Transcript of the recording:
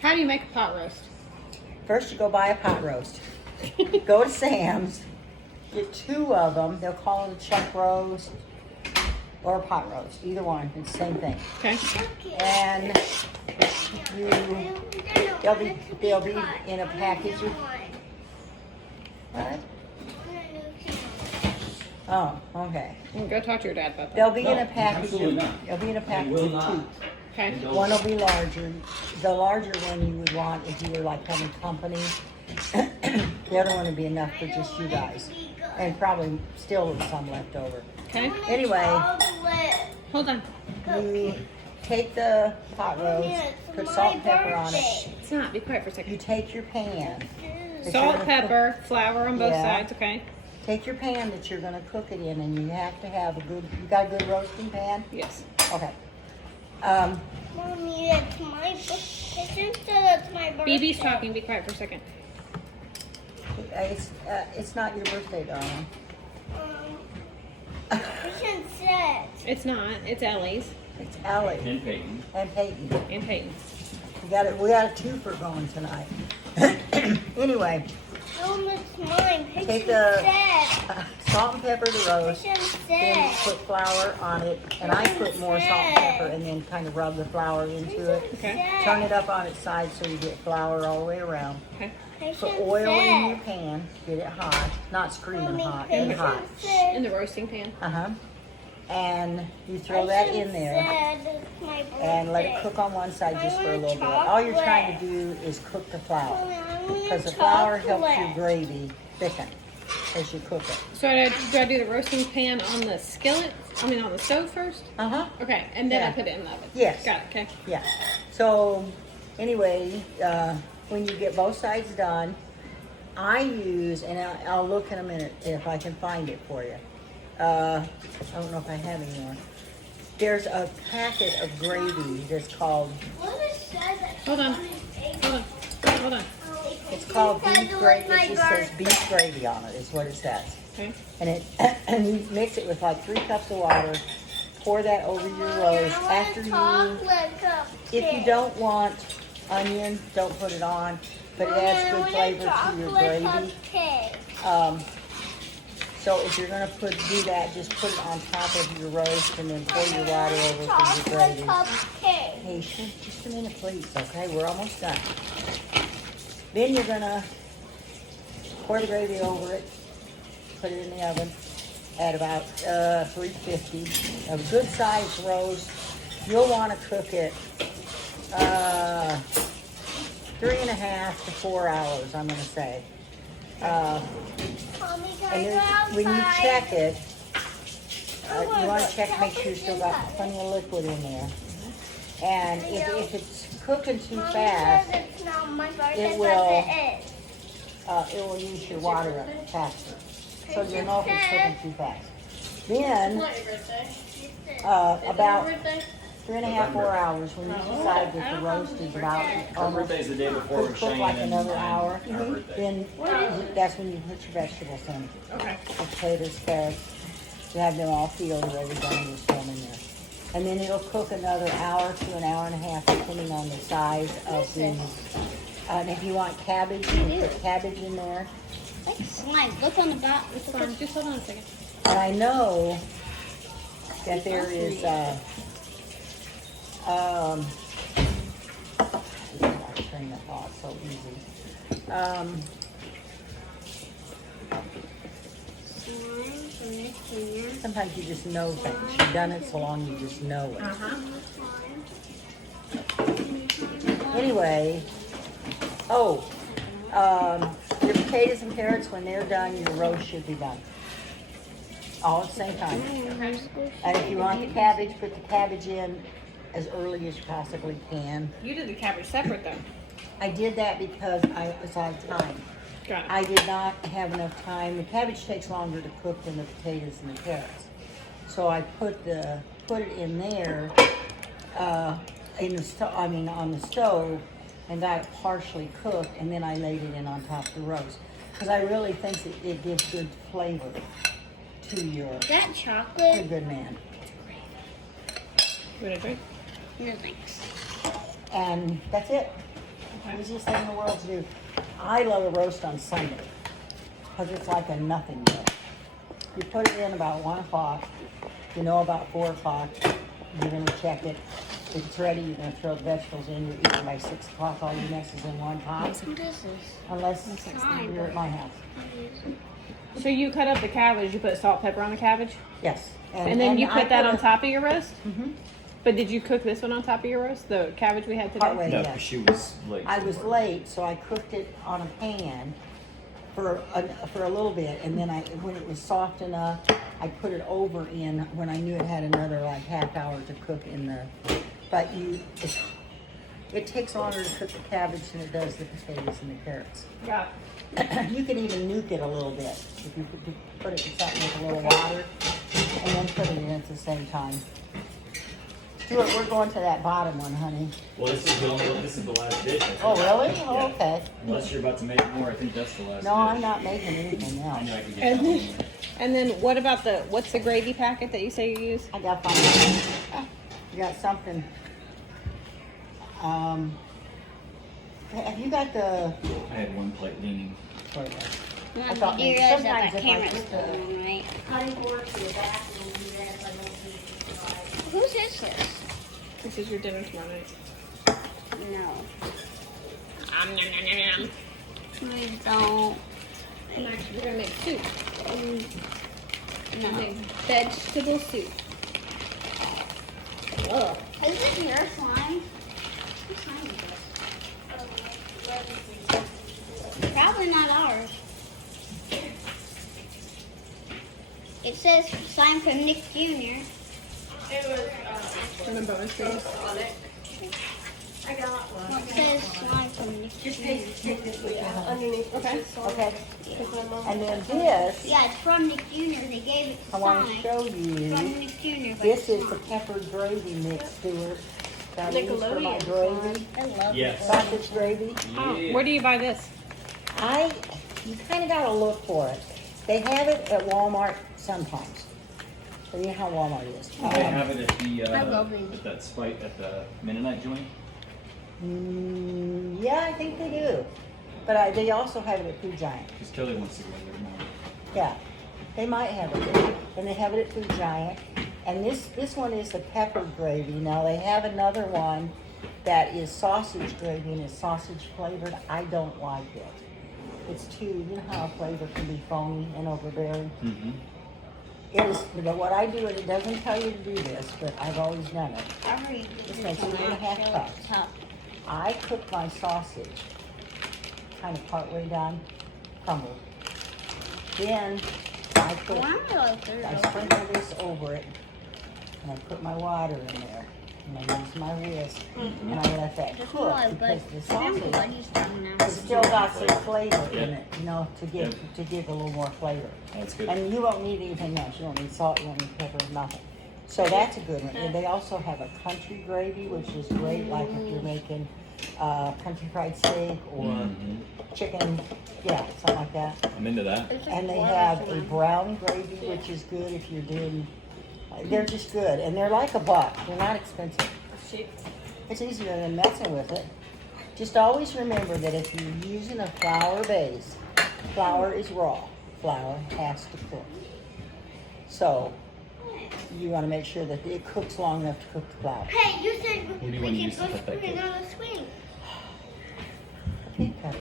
How do you make a pot roast? First, you go buy a pot roast. Go to Sam's. Get 2 of them. They'll call it a chuck roast or a pot roast. Either one. It's the same thing. Okay. And they'll be in a package. What? Oh, okay. Go talk to your dad about that. They'll be in a package. absolutely not. They'll be in a They package will of not. 2. Okay. One will be larger. The larger one you would want if you were like having company. The other one would be enough for just you guys. And probably still with some left over. Okay. Anyway, Hold on. you take the pot roast, put salt and pepper on it. It's not. Be quiet for a You second. take your pan. that you're Salt, gonna pepper, flour on both Yeah. sides. Okay. Take your pan that you're gonna cook it in, and you have to have a good. You got a good roasting pan? Yes. Okay. Mommy, it's my it's my birthday. BeBe's talking. Be quiet for a second. It's not your birthday, darling. You shouldn't say it. It's not. It's Ellie's It's Ellie And Peyton. and Peyton. and Peyton. We got a twofer going tonight. Anyway, No, it's mine. I take shouldn't the say salt and pepper to I roast. shouldn't Then say put flour on it, and I put more salt and pepper, and then kind of rub the flour into it. Okay. Turn it up on its side so you get flour all the way around. Okay. I Put shouldn't oil in say your pan, get it hot, not screaming Mommy, hot, I but hot. shouldn't say In the roasting pan. And you throw I that shouldn't in there say it's my birthday. and let it cook on one side just for a little bit. All you're trying to do is cook the flour, Mommy, I want because the flour helps your chocolate. gravy thicken as you cook it. So do I do the roasting pan on the skillet? I mean on the stove first? Okay, and then I Yeah. put it in the oven. Yes. Got it. Okay. Yeah. So anyway, when you get both sides done, I use, and I'll look in a minute if I can find it for you. I don't know if I have any more. There's a packet of gravy that's called, What does it say? Hold on. Hold on. Hold on. it's called It says beef it was gravy. my It just says birthday. beef gravy on it, is what it says. Okay. And and you mix it with like 3 cups of water. Pour that over your roast. After if you don't want onion, don't put it on, but it adds good flavor to your gravy. So if you're gonna do that, just put it on top of your roast and then pour your water over for your gravy. Patient, just a minute, please. Okay, we're almost done. Then you're gonna pour the gravy over it, put it in the oven at about 350. A good sized roast. You'll want to cook it 3.5 to 4 hours. I'm gonna say. And then when you check it, you want to check, make sure you still got plenty of liquid in there. And if it's cooking too fast, it will use your water up faster. So you'll know if it's cooking too fast. Then, about 3.5, 4 hours, when you decide that the roast is about Her almost birthday's the day before cook Shane like and another hour, her birthday. then that's when you put your vegetables in. Okay. The potatoes, carrots, you have them all peeled and ready done, just throw them in there. And then it'll cook another hour to an hour and a half, depending on the size of the. And if you want cabbage, you can put cabbage in there. Like slime. Look on the back. It's fine. Just hold on a second. And I know that there is. Train of thought so easy. Sometimes you just know things. You've done it so long, you just know it. Anyway, your potatoes and carrots, when they're done, your roast should be done. All at the same time. And if you want the cabbage, put the cabbage in as early as you possibly can. You did the cabbage separate though. I did that because I was out of time. Got it. I did not have enough time. The cabbage takes longer to cook than the potatoes and the carrots. So I put it in there, on the stove, and got it partially cooked, and then I laid it in on top of the roast. Because I really think that it gives good flavor to your. That You're a chocolate. good man. What did I drink? Here, thanks. And that's it. Easiest thing in the world to do. I love a roast on Sunday because it's like a nothing meal. You put it in about 1 o'clock. You know about 4 o'clock. You're going to check it. If it's ready, you're going to throw the vegetables in. You're eating by 6 o'clock. All your mess is in one pot. What is this? Unless you're at my house. So you cut up the cabbage, you put salt, pepper on the cabbage? Yes. And then you I put that on top of your roast? Mm-hmm. But did you cook this one on top of your roast? The cabbage we had today? Partway, No, yes. because she was late. I was late, so I cooked it on a pan for a little bit, and then when it was soft enough, I put it over in when I knew it had another like half hour to cook in the. But it takes longer to cook the cabbage than it does the potatoes and the carrots. Yeah. You can even nuke it a little bit if you put it in something with a little water, and then put it in at the same time. Stuart, we're going to that bottom one, honey. Well, this is the last dish. I think. Oh, really? Yeah. Oh, okay. Unless you're about to make more, I think that's the last No, dish. I'm not making anything I else. know I can get And that then, one. and then what about what's the gravy packet that you say you use? I got fine. You got something. Have you got the? I had one plate leaning. Wait, Mom, thought you do maybe realize sometimes that if I camera's put still the- on, right? cutting board to the back and do that if I don't see it. Whose is this? This is your dinner tomorrow night. No. Nom, nom, nom, nom, nom. Please don't. We're gonna make soup. No. Make vegetable soup. Ugh. Is this your slime? Whose slime is this? Probably not ours. It says slime from Nick Jr. From the bonus things. I got one. Well, it says slime from Nick Just Jr. take this with you. Underneath. Okay. Okay. And then this, Yeah, it's from Nick Jr. They gave it to I want to Sonic. show you. From Nick Jr. but This it's is the not. peppered gravy mix, Stuart. That I use for my Nickelodeon. gravy. I love Yes. Sausage gravy. Yeah. Where do you buy this? You kind of got to look for it. They have it at Walmart sometimes. So you know how Walmart is. They have it at the I love it. at that spite at the Mennonite joint. Yeah, I think they do. But they also have it at Food Giant. Because Kelly wants to go there tomorrow. Yeah, they might have it there. And they have it at Food Giant. And this one is the peppered gravy. Now they have another one that is sausage gravy and is sausage flavored. I don't like it. It's too, you know how a flavor can be phony and overbearing? Mm-hmm. It is, but what I do, and it doesn't tell you to do this, but I've always done it. I already did This this makes on 1.5 my show cups. at the top. I cook my sausage kind of partway down, crumbled. Then I put, Oh, I'm really through. I sprinkle this over it, and I put my water in there, and I use my whisk, and I let that Just cook more, because but the remember sausage what he's done now. has still got some flavor in Yeah. it, you know, to give a little more flavor. That's good. And you won't need anything else. You don't need salt, you don't need pepper, nothing. So that's a good one. And they also have a country gravy, which is great, like if you're making country fried steak or Mhm. chicken, yeah, something like that. I'm into that. It's just And they water have a slime. brown gravy, which is good if you're doing, they're just good. And they're like $1. They're not expensive. It's easier than messing with it. Just always remember that if you're using a flour base, flour is raw. Flour has to cook. So you want to make sure that it cooks long enough to cook the flour. Hey, you said What do you we want to can use to put cut that it cake? on the swing. Okay, cut it.